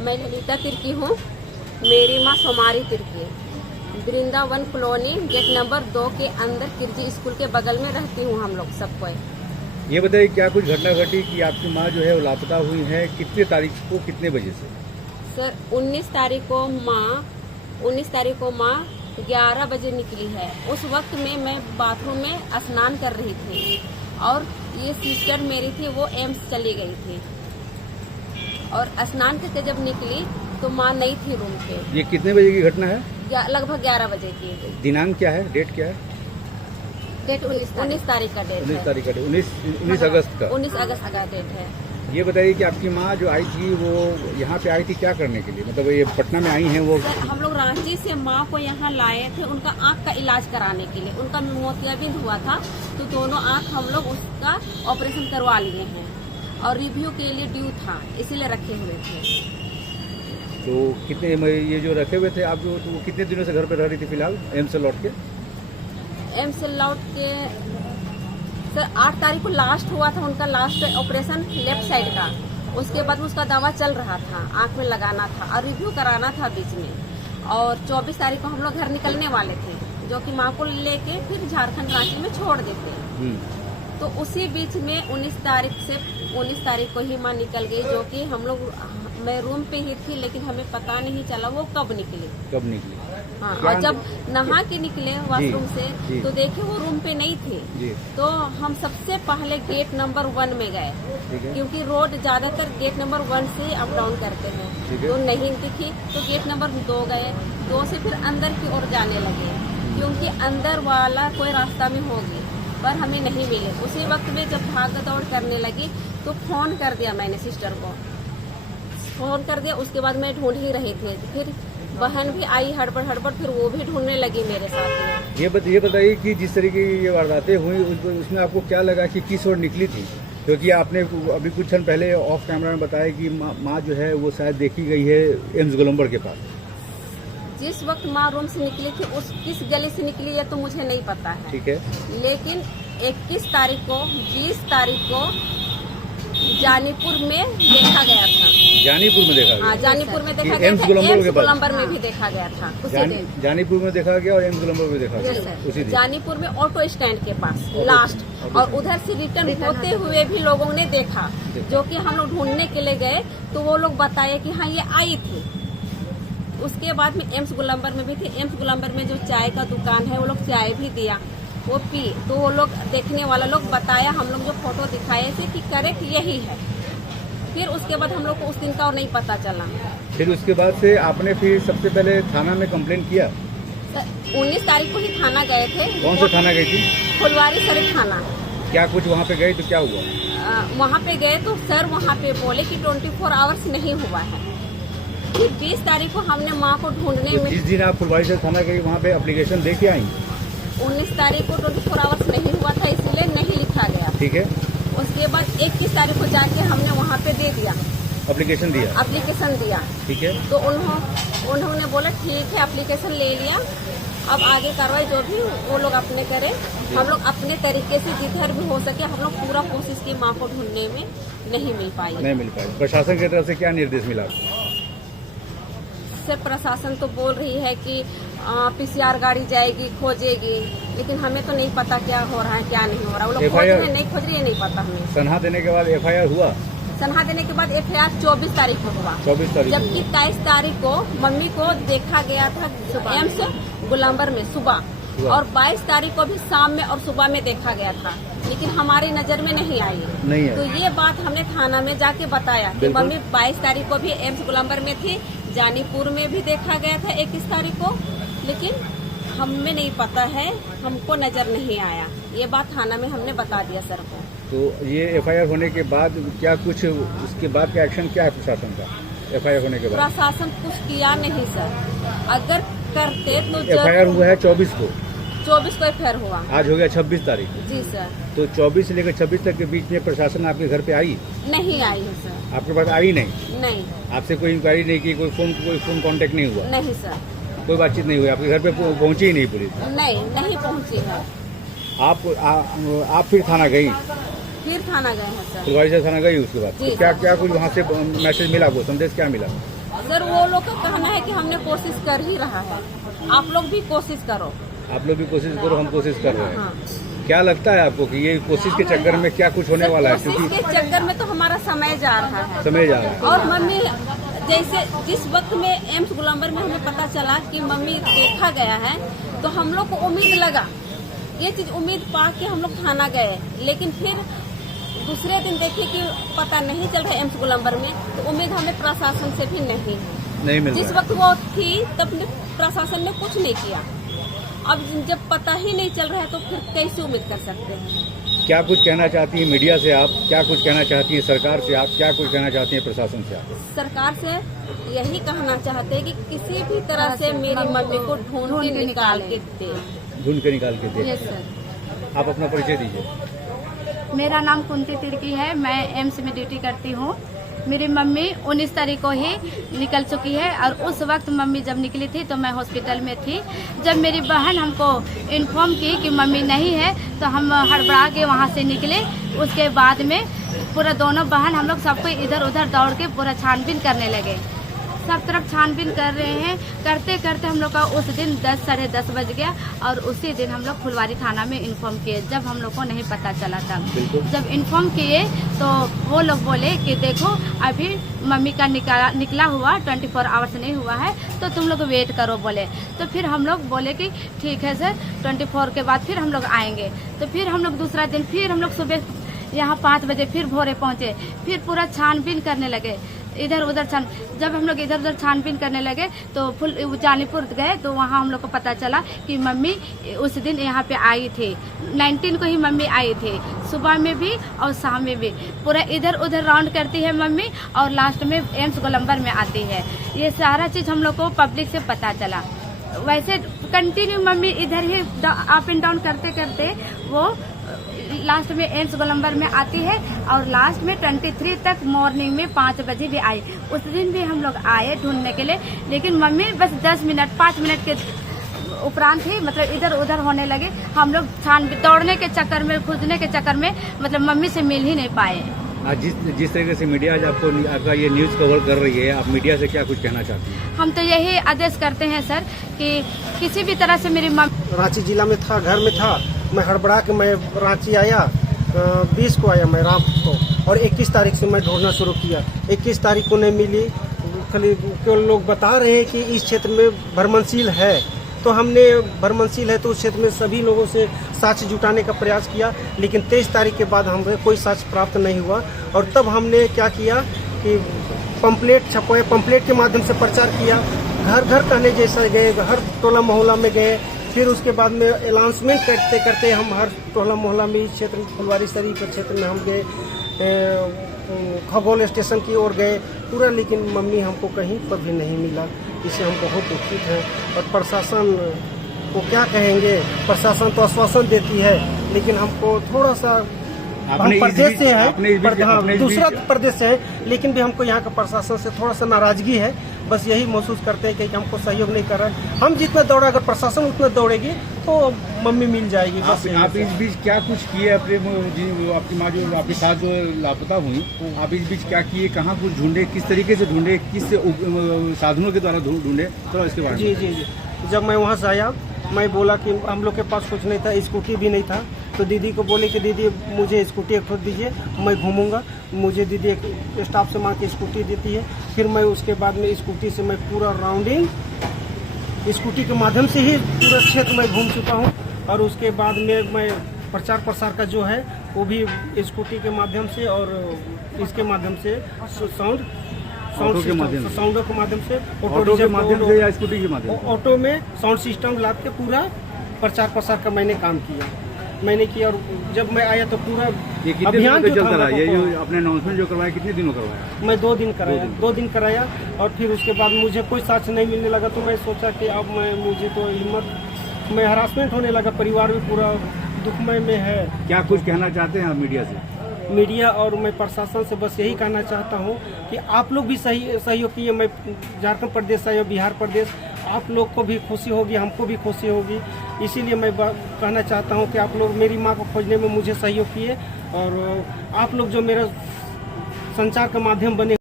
मैं ललिता तिर्की हूँ। मेरी माँ Somari Tirkey, Vrindavan colony gate number 2 के अंदर किरजी स्कूल के बगल में रहती हूँ। हम लोग सब कोई। ये बताइए क्या कुछ घटना घटी कि आपकी माँ जो है वो लापता हुई है, कितने तारीख को कितने बजे से? सर 19 तारीख को माँ 11 बजे निकली है। उस वक्त में मैं बाथरूम में स्नान कर रही थी और ये सिस्टर मेरी थी, वो एम्स चली गई थी और स्नान करके जब निकली तो माँ नहीं थी रूम पे। ये कितने बजे की घटना है? लगभग 11 बजे की। दिनांक क्या है, डेट क्या है? डेट 19 तारीख का डेट 19 तारीख का डेट, 19 अगस्त का। 19 अगस्त का डेट है। ये बताइए कि आपकी माँ जो आई थी वो यहाँ पे आई थी क्या करने के लिए, मतलब ये पटना में आई हैं वो? सर हम लोग रांची से माँ को यहाँ लाए थे उनका आँख का इलाज कराने के लिए। उनका मोतियाबिंद हुआ था तो दोनों आँख हम लोग उसका ऑपरेशन करवा लिए हैं और रिव्यू के लिए ड्यू था, इसीलिए रखे हुए थे। तो कितने ये जो रखे हुए थे आप जो, तो वो कितने दिनों से घर पे रह रही थी फिलहाल एम्स से लौट के? एम्स से लौट के सर 8 तारीख को लास्ट हुआ था उनका लास्ट ऑपरेशन लेफ्ट साइड का। उसके बाद उसका दवा चल रहा था, आंख में लगाना था और रिव्यू कराना था बीच में। और 24 तारीख को हम लोग घर निकलने वाले थे, जो कि माँ को लेके फिर झारखंड रांची में छोड़ देते। तो उसी बीच में 19 तारीख को ही माँ निकल गई, जो कि हम लोग, मैं रूम पे ही थी लेकिन हमें पता नहीं चला वो कब निकली। हाँ, और जब नहा के निकले वॉशरूम से तो देखे वो रूम पे नहीं थे। तो हम सबसे पहले गेट नंबर 1 में गए, क्योंकि रोड ज्यादातर गेट नंबर 1 से अप डाउन करते हैं। तो नहीं दिखी तो गेट नंबर 2 गए, 2 से फिर अंदर की ओर जाने लगे, क्योंकि अंदर वाला कोई रास्ता में होगी पर हमें नहीं मिले। उसी वक्त में जब भाग दौड़ करने लगी तो फोन कर दिया मैंने, सिस्टर को फोन कर दिया। उसके बाद मैं ढूंढ ही रही थी, फिर बहन भी आई हड़बड़, फिर वो भी ढूंढने लगी मेरे साथ। ये बताइए कि जिस तरीके की ये वारदातें हुई उसमें आपको क्या लगा कि किस ओर निकली थी? क्योंकि आपने अभी कुछ क्षण पहले ऑफ कैमरा में बताया कि माँ जो है वो शायद देखी गई है एम्स गोलंबर के पास। जिस वक्त माँ रूम से निकली थी उस किस गली से निकली है तो मुझे नहीं पता है। ठीक है, लेकिन 21 तारीख को 20 तारीख को जानीपुर में देखा गया था। जानीपुर में देखा गया? हाँ, जानीपुर में देखा गया था। एम्स गोलंबर में भी देखा गया था उसी दिन। जानीपुर में देखा गया और एम्स गोलंबर में देखा गया उसी दिन। जानीपुर में ऑटो स्टैंड के पास लास्ट, और उधर से रिटर्न होते हुए भी लोगों ने देखा, जो कि हम लोग ढूंढने के लिए गए तो वो लोग बताए कि हाँ ये आई थी। उसके बाद में एम्स गोलंबर में भी थी। एम्स गोलंबर में जो चाय का दुकान है वो लोग चाय भी दिया, वो पी, तो वो लोग देखने वाला लोग बताया, हम लोग जो फोटो दिखाए थे कि करेक्ट यही है। फिर उसके बाद हम लोग को उस दिन का और नहीं पता चला। फिर उसके बाद से आपने फिर सबसे पहले थाना में कंप्लेंट किया? 19 तारीख को ही थाना गए थे। कौन सा थाना गई थी? फुलवारी शरीफ थाना। क्या कुछ वहाँ पे गए तो क्या हुआ? वहाँ पे गए तो सर वहाँ पे बोले कि 24 आवर्स नहीं हुआ है। फिर 20 तारीख को हमने माँ को ढूंढने में, जिस दिन आप फुलवारी शरीफ थाना गई वहाँ पे एप्लीकेशन दे के आई? 19 तारीख को 24 आवर्स नहीं हुआ था, इसलिए नहीं लिखा गया। ठीक है। उसके बाद 21 तारीख को जाके हमने वहाँ पे दे दिया, एप्लीकेशन दिया। ठीक है। तो उन्होंने बोला ठीक है, एप्लीकेशन ले लिया, अब आगे कार्रवाई जो भी वो लोग अपने करें। हम लोग अपने तरीके से जिधर भी हो सके हम लोग पूरा कोशिश की, माँ को ढूंढने में नहीं मिल पाई। प्रशासन की तरफ से क्या निर्देश मिला? सर प्रशासन तो बोल रही है कि PCR गाड़ी जाएगी, खोजेगी, लेकिन हमें तो नहीं पता क्या हो रहा है क्या नहीं हो रहा। वो लोग खोज रहे हैं, नहीं खोज रही है, नहीं पता हमें। सनहा देने के बाद FIR हुआ? सनहा देने के बाद FIR 24 तारीख को हुआ। 24 तारीख, जबकि 23 तारीख को मम्मी को देखा गया था एम्स गोलंबर में सुबह, और 22 तारीख को भी शाम में और सुबह में देखा गया था, लेकिन हमारी नजर में नहीं आई। तो ये बात हमने थाना में जाके बताया कि मम्मी 22 तारीख को भी एम्स गोलंबर में थी, जानीपुर में भी देखा गया था 21 तारीख को, लेकिन हमें नहीं पता है, हमको नजर नहीं आया। ये बात थाना में हमने बता दिया सर को। तो ये FIR होने के बाद क्या कुछ, उसके बाद का एक्शन क्या है प्रशासन का? FIR होने के बाद प्रशासन कुछ किया नहीं सर, अगर करते तो। FIR हुआ है 24 को FIR हुआ, आज हो गया 26 तारीख। जी सर। तो 24 से लेकर 26 तक के बीच में प्रशासन आपके घर पे आई? नहीं आई है सर। आपके पास आई नहीं? नहीं। आपसे कोई इंक्वायरी नहीं की? कोई फोन कांटेक्ट नहीं हुआ? नहीं सर, कोई बातचीत नहीं हुई? आपके घर पे पहुंची ही नहीं पुलिस? नहीं पहुंची है। आप फिर थाना गई? फिर थाना गए हैं सर। फुलवारी से थाना गई, उसके बाद तो क्या कुछ वहाँ से मैसेज मिला, वो संदेश क्या मिला? सर वो लोग का कहना है कि हमने कोशिश कर ही रहा है, आप लोग भी कोशिश करो। आप लोग भी कोशिश करो, हम कोशिश कर रहे हैं। हाँ। क्या लगता है आपको कि ये कोशिश के चक्कर में क्या कुछ होने सर, वाला है? कोशिश क्योंकि के चक्कर में तो हमारा समय जा रहा है समय जा रहा है। और मम्मी जैसे जिस वक्त में एम्स गोलंबर में हमें पता चला कि मम्मी देखा गया है तो हम लोग को उम्मीद लगा, ये चीज उम्मीद पा के हम लोग थाना गए, लेकिन फिर दूसरे दिन देखे कि पता नहीं चल रहा है एम्स गोलंबर में, तो उम्मीद हमें प्रशासन से भी नहीं मिल जिस रहा है। वक्त वो थी तब प्रशासन ने कुछ नहीं किया। अब जब पता ही नहीं चल रहा है तो फिर कैसे उम्मीद कर सकते हैं? क्या कुछ कहना चाहती है मीडिया से आप, क्या कुछ कहना चाहती है सरकार से आप, क्या कुछ कहना चाहती है प्रशासन से आप? सरकार से यही कहना चाहते हैं कि किसी भी तरह से मेरी मम्मी को ढूंढ के निकाल के दे। ढूंढ के निकाल के दे। Yes sir. आप अपना परिचय दीजिए। मेरा नाम कुंती तिर्की है, मैं एम्स में ड्यूटी करती हूँ। मेरी मम्मी 19 तारीख को ही निकल चुकी है और उस वक्त मम्मी जब निकली थी तो मैं हॉस्पिटल में थी। जब मेरी बहन हमको इन्फॉर्म की कि मम्मी नहीं है तो हम हड़बड़ा के वहाँ से निकले। उसके बाद में पूरा दोनों बहन हम लोग सबको इधर उधर दौड़ के पूरा छानबीन करने लगे, सब तरफ छानबीन कर रहे हैं। करते करते हम लोग का उस दिन 10 साढ़े 10 बज गया और उसी दिन हम लोग फुलवारी थाना में इन्फॉर्म किए, जब हम लोग को नहीं पता चला था। जब इन्फॉर्म किए तो वो लोग बोले कि देखो अभी मम्मी का निकला हुआ 24 आवर्स नहीं हुआ है तो तुम लोग वेट करो बोले। तो फिर हम लोग बोले कि ठीक है सर, 24 के बाद फिर हम लोग आएंगे। तो फिर हम लोग दूसरा दिन फिर हम लोग सुबह यहाँ 5 बजे फिर भोरे पहुँचे, फिर पूरा छानबीन करने लगे इधर उधर जब हम लोग इधर उधर छानबीन करने लगे तो जानीपुर गए तो वहाँ हम लोग को पता चला कि मम्मी उस दिन यहाँ पे आई थी। 19 को ही मम्मी आई थी, सुबह में भी और शाम में भी पूरा इधर उधर राउंड करती है मम्मी और लास्ट में एम्स गोलंबर में आती है। ये सारा चीज़ हम लोग को पब्लिक से पता चला। वैसे कंटिन्यू मम्मी इधर ही अप एंड डाउन करते करते वो लास्ट में एम्स गोलंबर में आती है और लास्ट में 23 तक मॉर्निंग में 5 बजे भी आई। उस दिन भी हम लोग आए ढूंढने के लिए, लेकिन मम्मी बस 10 मिनट 5 मिनट के उपरांत ही मतलब इधर उधर होने लगे। हम लोग दौड़ने के चक्कर में खोजने के चक्कर में मतलब मम्मी से मिल ही नहीं पाए। आज जिस तरीके से मीडिया आज आपका ये न्यूज़ कवर कर रही है, आप मीडिया से क्या कुछ कहना चाहती हैं? हम तो यही आदेश करते हैं सर कि किसी भी तरह से मेरी रांची जिला में था, घर में था, मैं हड़बड़ा के मैं रांची आया। 20 को आया मैं रात को और 21 तारीख से मैं ढूंढना शुरू किया। 21 तारीख को नहीं मिली, खाली केवल लोग बता रहे हैं कि इस क्षेत्र में भ्रमणशील है, तो हमने भ्रमणशील है तो उस क्षेत्र में सभी लोगों से साक्ष्य जुटाने का प्रयास किया, लेकिन 23 तारीख के बाद हमें कोई साक्ष्य प्राप्त नहीं हुआ। और तब हमने क्या किया कि पंपलेट छपवाए, पंपलेट के माध्यम से प्रचार किया, घर घर कहने जैसा गए, हर टोला मोहल्ला में गए। फिर उसके बाद में अनाउंसमेंट करते करते हम हर टोला मोहल्ला में इस क्षेत्र फुलवारी शरीफ के क्षेत्र में हम गए, खगोल स्टेशन की ओर गए पूरा, लेकिन मम्मी हमको कहीं पर भी नहीं मिला। इससे हम बहुत दुखित हैं। और प्रशासन को क्या कहेंगे, प्रशासन तो आश्वासन देती है, लेकिन हमको थोड़ा सा हम प्रदेश से है, दूसरा प्रदेश से है, लेकिन भी हमको यहाँ का प्रशासन से थोड़ा सा नाराजगी है। बस यही महसूस करते हैं कि हमको सहयोग नहीं कर रहा है। हम जितना दौड़ा, अगर प्रशासन उतना दौड़ेगी तो मम्मी मिल जाएगी। बस आप इस बीच क्या कुछ किए अपने आपकी माँ जो आपके साथ जो लापता हुई, आप इस बीच क्या किए, कहाँ कुछ ढूंढे, किस तरीके से ढूंढे, किस साधनों के द्वारा ढूंढे, तो इसके बारे में? जी। जब मैं वहाँ से आया मैं बोला कि हम लोग के पास कुछ नहीं था, स्कूटी भी नहीं था, तो दीदी को बोले कि दीदी मुझे स्कूटी एक खुद दीजिए, मैं घूमूंगा। मुझे दीदी एक स्टाफ से मांग के स्कूटी देती है। फिर मैं उसके बाद में स्कूटी से मैं पूरा राउंडिंग स्कूटी के माध्यम से ही पूरा क्षेत्र में घूम चुका हूँ। और उसके बाद में मैं प्रचार प्रसार का जो है वो भी स्कूटी के माध्यम से और इसके माध्यम से साउंडों के माध्यम से ऑटो के माध्यम से या स्कूटी के माध्यम से ऑटो में साउंड सिस्टम लाद के पूरा प्रचार प्रसार का मैंने काम किया। और जब मैं आया तो पूरा अभियान जो चलता रहा, ये जो आपने अनाउंसमेंट जो करवाया कितने दिनों करवाया? मैं 2 दिन कराया, 2 दिन कराया। और फिर उसके बाद मुझे कोई साक्ष्य नहीं मिलने लगा, तो मैं सोचा कि अब मुझे तो हिम्मत, मैं हरासमेंट होने लगा, परिवार भी पूरा दुखमय में है। क्या कुछ कहना चाहते हैं आप मीडिया से? मीडिया और मैं प्रशासन से बस यही कहना चाहता हूँ कि आप लोग भी सहयोग कीजिए। मैं झारखंड प्रदेश से या बिहार प्रदेश, आप लोग को भी खुशी होगी, हमको भी खुशी होगी। इसीलिए मैं कहना चाहता हूँ कि आप लोग मेरी माँ को खोजने में मुझे सहयोग किए और आप लोग जो मेरा संचार का माध्यम बने